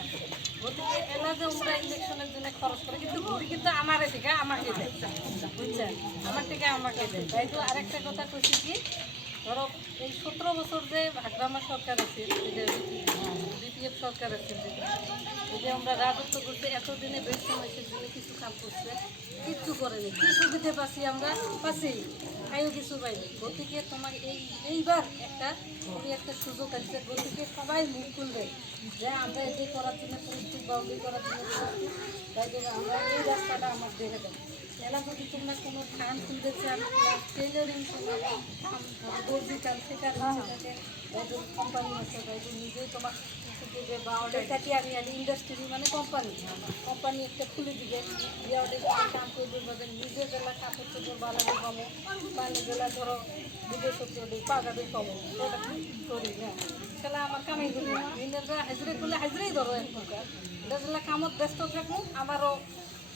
হ্যাঁ গতিকে এলা যে আমরা ইলেকশনের জন্য খরচ করে কিন্তু ঘুরি কিন্তু আমারে থেকে আমাকে দেয় বুঝছেন আমার থেকে আমাকে দেয় তাই তো আরেকটা কথা কইছি কি ধরো এই 17 বছর যে ভাগ্রামা সরকার আছে বিপিএফ সরকার আছে যে আমরা রাজত্ব করতে এতদিনে বেশ সময়ের জন্য কিছু কাম করছে কিচ্ছু করেনি কি সুবিধে পাচ্ছি আমরা পাচ্ছি তাইও কিছু পাইনি গতিকে তোমাকে এইবার একটা সুযোগ আছে গতিকে সবাই মুখ খুলবে যে আমরা এটি করার জন্য পরিস্থিতি বাউন্ডারি করার জন্য তাই জন্য আমরা এই রাস্তাটা আমার দেখে দেবো এলা যদি তোমরা কোনো খান খুলতে চান টেলারিং দর্জি চান সেটা কোম্পানি আছে তাই নিজেই তোমার দেবে বা অর্ডার কাটিয়ে আমি ইন্ডাস্ট্রি মানে কোম্পানি একটা খুলে দিবে দিয়ে অর্ডার কাম করবে বলবে নিজের বেলা কাপড় চোপড় বানাবে কমো বানিয়ে বেলা ধরো বিদেশ পাগাবে কমো ওটা করি হ্যাঁ তাহলে আমার কামাই করি দিনের বেলা হাজিরে করলে হাজিরেই ধরো এক প্রকার এটা কামত ব্যস্ত থাকবো আমারও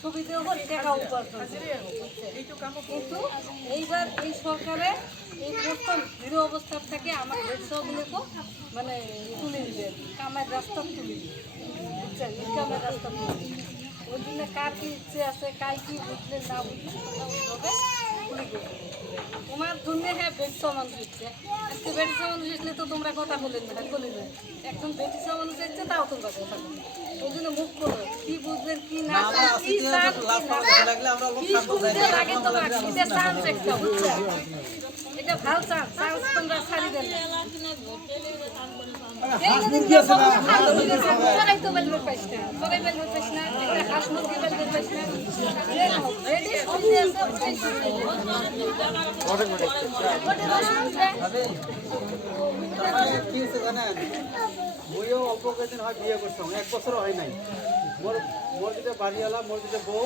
সুবিধা হল টাকা উপার্জন কিন্তু এইবার এই সরকারে এই প্রথম দৃঢ় অবস্থার থেকে আমার ব্যবসাগুলোকে মানে তুলে দিবে কামের রাস্তা তুলে দিবে বুঝছেন ইনকামের রাস্তা তুলে দিবে ওই জন্য কার কি ইচ্ছে আছে কাই কি বুঝলে না বুঝলে ওইভাবে তুলে দেবে তোমার জন্য হ্যাঁ ব্যবসা মানুষ দিচ্ছে আজকে ব্যবসা মানুষ আসলে তো তোমরা কথা বলেন না বলে না এখন ব্যবসা মানুষ এসছে তাও তোমরা কথা বলো ওই জন্য মুখ করো কি বুঝলেন কি না কি সুবিধা লাগে তোমার এটা চান্স একটা বুঝছেন এটা ভালো চান্স তোমরা ছাড়ি দেন সবাই তো বেলবে পাইস না সবাই বেলবে পাইস না একটা হাঁস মুরগি বেলবে পাইস না রেডি সবজি আছে জানেন বইও অল্প কয়েকদিন হয় বিয়ে করতাম 1 বছরও হয় নাই মোর যেটা বাড়িওয়ালা মোর যেটা বউ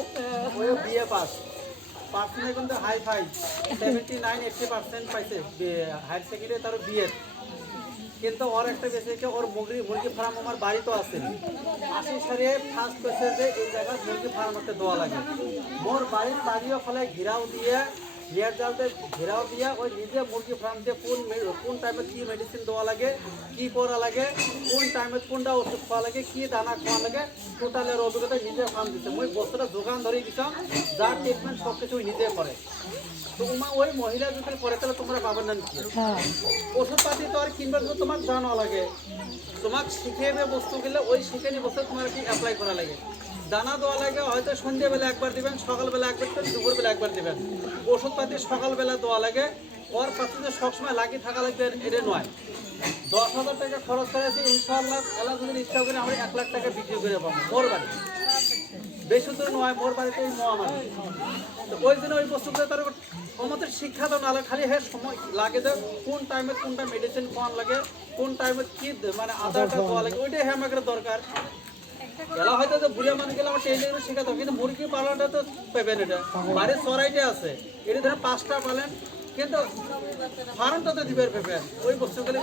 ওইও বিয়ে পার্সেন্টে কিন্তু হাই ফাই 79-80% পাইছে হায়ার সেকেন্ডারি তার বিয়ের কিন্তু ওর একটা বেশি ওর মুরগি ফার্ম আমার বাড়িতে আছে 80 সালে ফার্স্ট পেছে যে এই জায়গায় মুরগি ফার্ম একটা দেওয়া লাগে মোর বাড়ির বাড়িও ফলে ঘেরাও দিয়ে লেয়ার জালতে ঘেরাও দিয়ে ওই নিজে মুরগি ফার্ম দিয়ে কোন টাইমে কী মেডিসিন দেওয়া লাগে কী করা লাগে কোন টাইমে কোনটা ওষুধ খাওয়া লাগে কী দানা খাওয়া লাগে টোটালের অভিজ্ঞতা নিজে ফার্ম দিচ্ছে ওই বস্তুটা দোকান ধরেই দিতাম যার ট্রিটমেন্ট সব কিছু নিজে করে তো ওই মহিলা যদি করে তাহলে তোমরা পাবেন না কি ওষুধপাতি তো আর কিনবে তোমার জানা লাগে তোমাকে শিখিয়ে দেবে বস্তুগুলো ওই শিখে নিয়ে বস্তু তোমার কি অ্যাপ্লাই করা লাগে দানা দেওয়া লাগে হয়তো সন্ধ্যাবেলা একবার দিবেন সকালবেলা একবার দেবেন দুপুরবেলা একবার দেবেন ওষুধপাতি সকালবেলা দেওয়া লাগে ওর পাশে যে সবসময় লাগিয়ে থাকা লাগবে এটা নয় 10,000 টাকা খরচ করেছি ইনশাআল্লাহ আল্লাহ যদি ইচ্ছা করে আমরা 1 লাখ টাকা বিক্রি করে পাবো মোর বাড়ি বেশি দূর নয় মোর বাড়িতে এই মহামারী তো ওই জন্য ওই বস্তুগুলো তার আমাদের শিক্ষা তো না খালি হ্যাঁ সময় লাগে যে কোন টাইমে কোনটা মেডিসিন খাওয়ান লাগে কোন টাইমে কি মানে আদারটা খাওয়া লাগে ওইটাই হ্যাঁ আমাদের দরকার এলা হয়তো যে ভুলে মানুষ গেলে আমার টেইলারিং শেখাতে হবে কিন্তু মুরগি পালনটা তো পাবেন এটা বাড়ির চড়াইতে আছে এটা ধরেন 5টা পালেন কিন্তু ফার্মটা তো দিবেন পাবেন ওই বস্তুগুলো